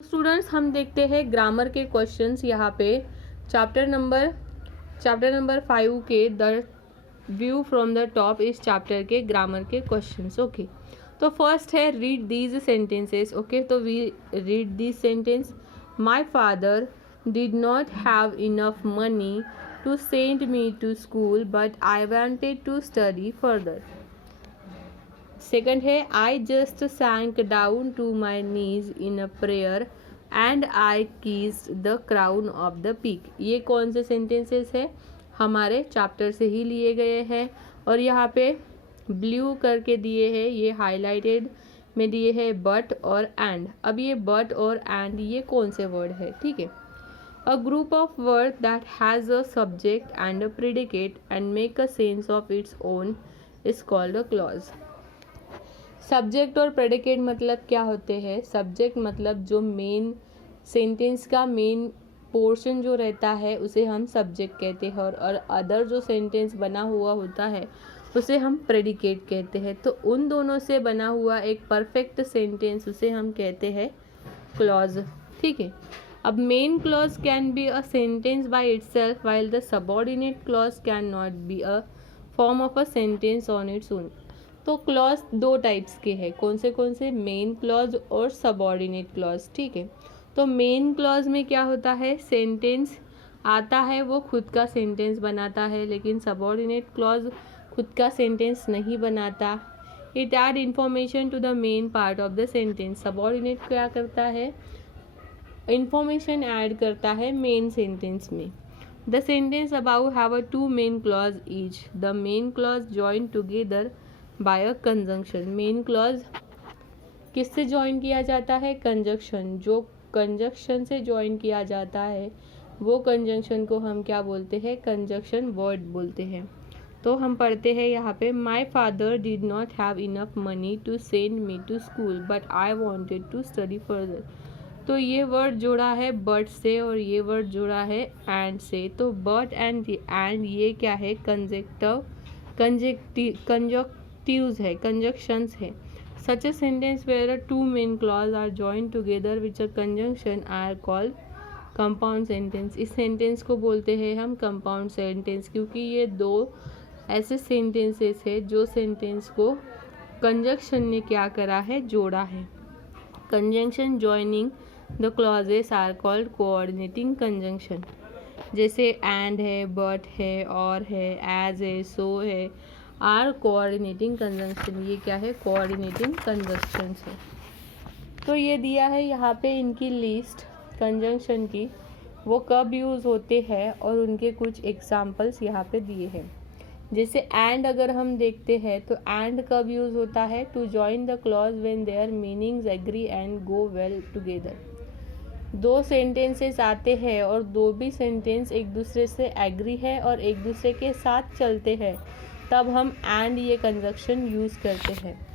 Students हम देखते हैं ग्रामर के क्वेश्चंस यहाँ पे चैप्टर नंबर 5 के the view from the top इस चैप्टर के ग्रामर के क्वेश्चंस। ओके, तो फर्स्ट है रीड दीज सेंटेंसेस। ओके, तो we read this sentence. My father did not have enough money to send me to school but I wanted to study further. Second है I just sank down to my knees in a prayer and I kissed the crown of the peak. ये कौन से sentences है? हमारे chapter से ही लिए गए हैं और यहाँ पे ब्लू करके दिए हैं, ये हाईलाइटेड में दिए हैं बट और एंड। अब ये बट और एंड ये कौन से वर्ड है? ठीक है, a group of word that has a subject and a predicate and make a sense of its own is called a clause. Subject और प्रेडिकेट मतलब क्या होते हैं? सब्जेक्ट मतलब जो मेन सेंटेंस का मेन पोर्शन जो रहता है उसे हम सब्जेक्ट कहते हैं और अदर जो सेंटेंस बना हुआ होता है उसे हम प्रेडिकेट कहते हैं। तो उन दोनों से बना हुआ एक परफेक्ट सेंटेंस उसे हम कहते हैं क्लॉज। ठीक है, अब main clause can be a sentence by itself while the subordinate clause can not be a form of a sentence on its own. तो क्लॉज दो टाइप्स के हैं। कौन से? मेन क्लॉज और सबऑर्डिनेट क्लॉज। ठीक है, तो मेन क्लॉज में क्या होता है? सेंटेंस आता है वो खुद का सेंटेंस बनाता है, लेकिन सबऑर्डिनेट क्लॉज खुद का सेंटेंस नहीं बनाता। It add information to the main part of the sentence. Subordinate क्या करता है? इंफॉर्मेशन ऐड करता है मेन सेंटेंस में। The sentence above have a two main clause each. The main clause join together by a conjunction. Main clause किससे join किया जाता है? कंजंक्शन। जो कंजंक्शन से ज्वाइन किया जाता है वो कंजंक्शन को हम क्या बोलते हैं? कंजंक्शन वर्ड बोलते हैं। तो हम पढ़ते हैं यहाँ पे my father did not have enough money to send me to school but I wanted to study further. तो ये वर्ड जुड़ा है बट से और ये वर्ड जुड़ा है एंड से। तो बट एंड ये क्या है? कंजक्टिव्स है, कंजंक्शंस है। Such a sentence where two main clause are joined together which a conjunction are called compound sentence. इस सेंटेंस को बोलते हैं हम कंपाउंड सेंटेंस, क्योंकि ये दो ऐसे सेंटेंसेस है जो सेंटेंस को कंजंक्शन ने क्या करा है? जोड़ा है। Conjunction joining the clauses are called coordinating conjunction. जैसे एंड है, बट है, और है, एज है, सो है, आर कोऑर्डिनेटिंग कंजंक्शन। ये क्या है? कोऑर्डिनेटिंग कंजंक्शन है। तो ये दिया है यहाँ पे इनकी लिस्ट कंजंक्शन की, वो कब यूज़ होते हैं और उनके कुछ एग्जाम्पल्स यहाँ पे दिए हैं। जैसे एंड अगर हम देखते हैं तो एंड कब यूज़ होता है? To join the clause when their meanings agree and go well together. दो सेंटेंसेस आते हैं और दो भी सेंटेंस एक दूसरे से एग्री है और एक दूसरे के साथ चलते हैं, तब हम एंड ये कंजंक्शन यूज़ करते हैं।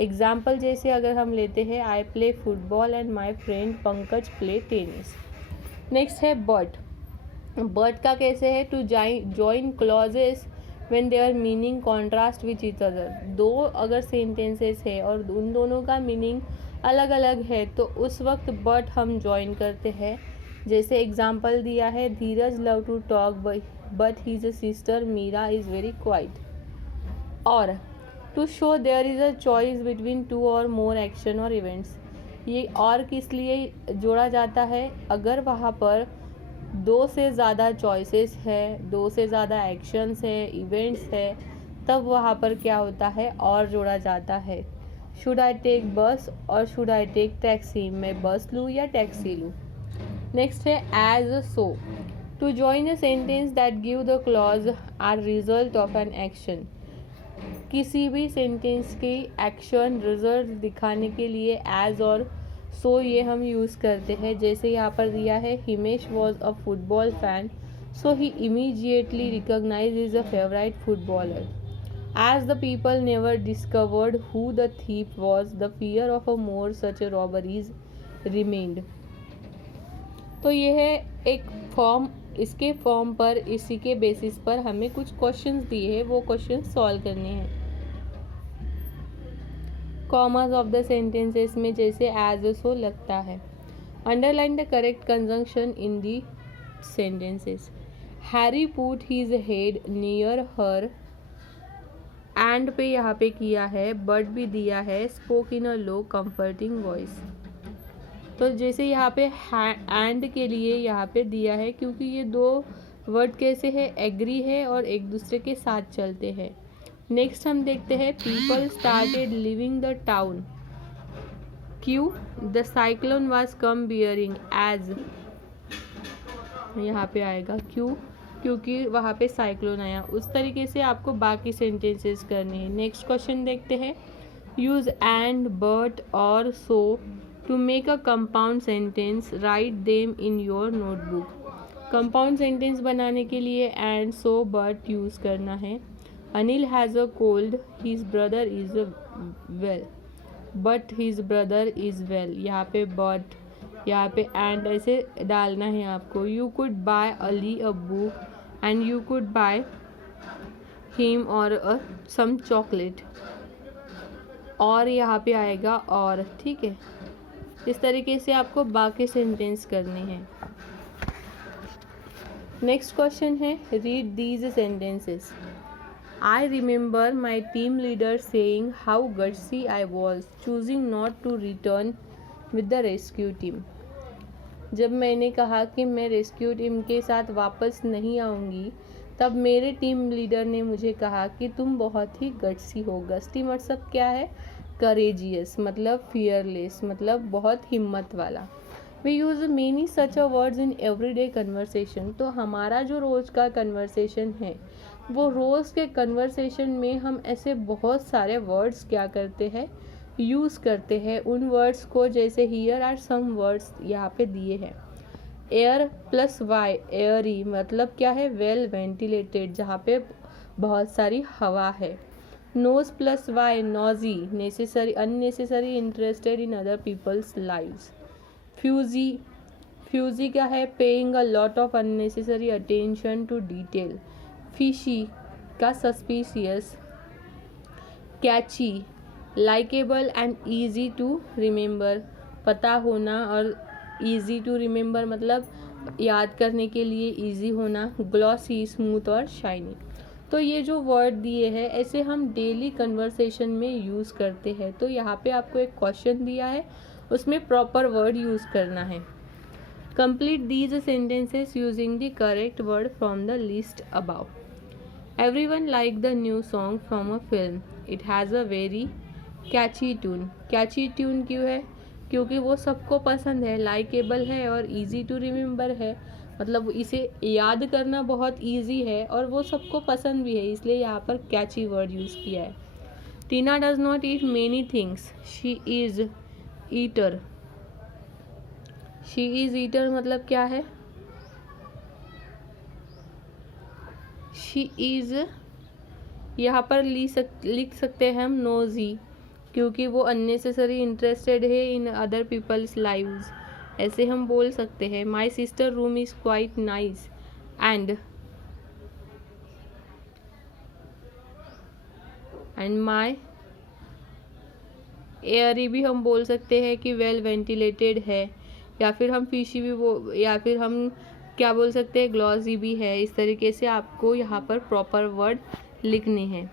एग्जाम्पल जैसे अगर हम लेते हैं I play football and my friend Pankaj play tennis. Next है बट। बट का कैसे है? To join clauses when their meaning contrast with each other. दो अगर सेंटेंसेस है और उन दोनों का मीनिंग अलग अलग है तो उस वक्त बट हम ज्वाइन करते हैं। जैसे एग्जाम्पल दिया है Dheeraj love to talk but his a sister Meera is very quiet. Or to show there is a choice between two or more action और इवेंट्स। ये और किस लिए जोड़ा जाता है? अगर वहाँ पर दो से ज़्यादा चॉइसेस है, दो से ज़्यादा एक्शंस है, इवेंट्स है, तब वहाँ पर क्या होता है? और जोड़ा जाता है। शुड आई टेक बस और शुड आई टेक टैक्सी। मैं बस लूँ या टैक्सी लूँ। नेक्स्ट है as a so. To join a sentence that give the clause or result of an action. किसी भी सेंटेंस की एक्शन रिजल्ट दिखाने के लिए एज और सो ये हम यूज़ करते हैं। जैसे यहाँ पर दिया है Himesh was a football fan so he immediately recognise is a favourite footballer. As the people never discovered who the thief was the fear of a more such robberies remained. तो ये है एक फॉर्म, इसके फॉर्म पर इसी के basis पर हमें कुछ क्वेश्चंस दिए हैं, वो क्वेश्चंस सॉल्व करने हैं। कॉमास ऑफ द सेंटेंसेस में जैसे एज सो लगता है। Underline the correct conjunction in the sentences. Harry put his head near her. And पे यहाँ पे किया है, बट भी दिया है, spoke in a low comforting voice. तो जैसे यहाँ पे एंड के लिए यहाँ पे दिया है क्योंकि ये दो वर्ड कैसे है, एग्री है और एक दूसरे के साथ चलते हैं। नेक्स्ट हम देखते हैं people started living the town. क्यों? The cyclone was come bearing as, यहाँ पे आएगा क्यों, क्योंकि वहाँ पे साइक्लोन आया। उस तरीके से आपको बाकी सेंटेंसेस करने हैं। नेक्स्ट क्वेश्चन देखते हैं। Use and, but or so to make a compound sentence, write them in your notebook. Compound sentence बनाने के लिए एंड, सो, बट यूज़ करना है। Anil has a cold, his brother is well, but his brother is well, यहाँ पे but, यहाँ पे and ऐसे डालना है आपको। You could bye Ali a book and you could by him और सम चॉकलेट, और यहाँ पे आएगा और, ठीक है। इस तरीके से आपको बाकी सेंटेंस करने हैं। नेक्स्ट क्वेश्चन है read these sentences. I remember my team leader saying how gutsy I was choosing not to return with the rescue team. जब मैंने कहा कि मैं रेस्क्यू टीम के साथ वापस नहीं आऊँगी, तब मेरे टीम लीडर ने मुझे कहा कि तुम बहुत ही गट्सी हो। गट्सी मतलब क्या है? करेजियस, मतलब फियरलेस, मतलब बहुत हिम्मत वाला। We use many such a words in everyday conversation. तो हमारा जो रोज़ का कन्वर्सेशन है, वो रोज़ के कन्वर्सेशन में हम ऐसे बहुत सारे वर्ड्स क्या करते हैं, यूज़ करते हैं उन वर्ड्स को। जैसे हियर आर सम वर्ड्स यहाँ पे दिए हैं। एयर प्लस वाई, एयरी मतलब क्या है? वेल वेंटिलेटेड, जहाँ पे बहुत सारी हवा है। Nose plus y, nosy, necessary unnecessary interested in other people's lives. Fussy, fussy क्या है? Paying a lot of unnecessary attention to detail. Fishy का suspicious. Catchy, likeable and easy to remember, पता होना, और ईजी टू रिमेंबर मतलब याद करने के लिए ईजी होना। ग्लॉसी, स्मूथ और शाइनी। तो ये जो वर्ड दिए हैं ऐसे हम डेली कन्वर्सेशन में यूज़ करते हैं। तो यहाँ पे आपको एक क्वेश्चन दिया है, उसमें प्रॉपर वर्ड यूज़ करना है। Complete these sentences using the correct word from the list above. Everyone liked the new song from a film. It has a very catchy tune. Catchy tune क्यों है? क्योंकि वो सबको पसंद है, लाइकेबल है और easy to remember है, मतलब इसे याद करना बहुत easy है और वो सबको पसंद भी है, इसलिए यहाँ पर catchy word यूज़ किया है। Tina does not eat many things. She is eater. She is eater मतलब क्या है? शी इज़, यहाँ पर लिख सकते हैं हम नोजी, क्योंकि वो अननेसेसरी इंटरेस्टेड है इन अदर पीपल्स लाइव्स, ऐसे हम बोल सकते हैं। My sister room is quite nice and my Airy भी हम बोल सकते हैं कि वेल वेंटिलेटेड है, या फिर हम फिशी भी या फिर हम क्या बोल सकते हैं, ग्लॉसी भी है। इस तरीके से आपको यहाँ पर प्रॉपर वर्ड लिखने हैं।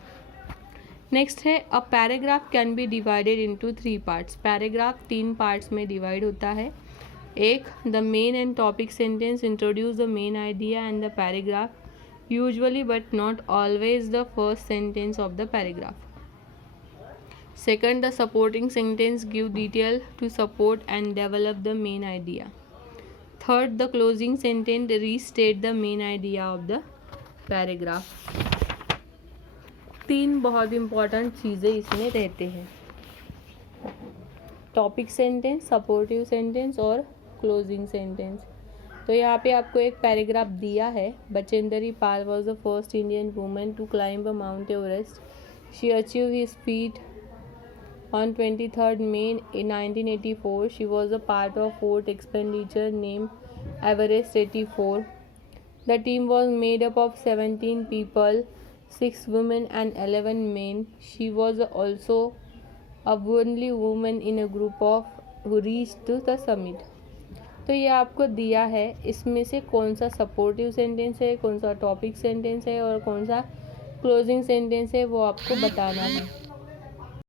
नेक्स्ट है a paragraph can be divided into 3 parts. Paragraph 3 parts में डिवाइड होता है। एक, the main and topic sentence introduce the main idea and the paragraph, usually but not always the first sentence of the paragraph. Second, the supporting sentence give detail to support and develop the main idea. Third, the closing sentence restate the main idea of the paragraph. 3 बहुत important चीज़ें इसमें रहते हैं, topic sentence, supportive sentence और closing sentence. तो यहाँ पे आपको एक पैराग्राफ दिया है। Bachendri Pal was the first Indian women to climb a mount Everest. She achieve his feat on 23rd May in 1984. She was a part of fourth expedition named Everest 84. The team was made up of 17 people, 6 women and 11 men. She was also a only woman in a group of who reached to the summit. तो ये आपको दिया है, इसमें से कौन सा supportive sentence है, कौन सा टॉपिक सेंटेंस है और कौन सा क्लोजिंग सेंटेंस है वो आपको बताना है।